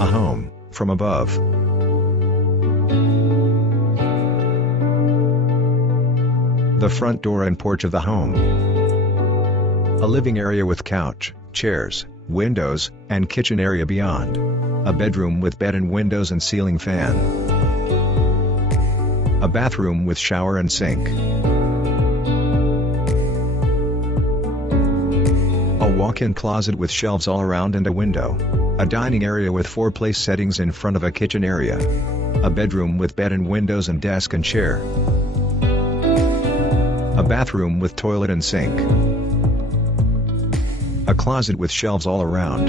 A home, from above. The front door and porch of the home. A living area with couch, chairs, windows, and kitchen area beyond. A bedroom with bed and windows and ceiling fan. A bathroom with shower and sink. A walk-in closet with shelves all around and a window. A dining area with 4 place settings in front of a kitchen area. A bedroom with bed and windows and desk and chair. A bathroom with toilet and sink. A closet with shelves all around.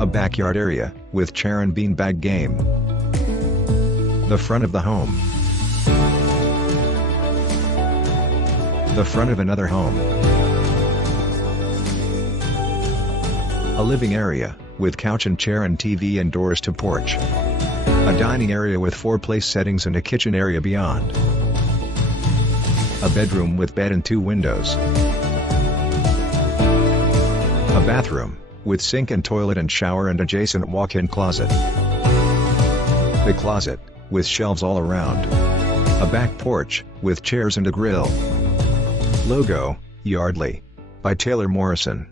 A backyard area, with chair and beanbag game. The front of the home. The front of another home. A living area, with couch and chair and TV and doors to porch. A dining area with 4 place settings and a kitchen area beyond. A bedroom with bed and 2 windows. A bathroom, with sink and toilet and shower and adjacent walk-in closet. The closet, with shelves all around. A back porch, with chairs and a grill. Logo, Yardly. By Taylor Morrison.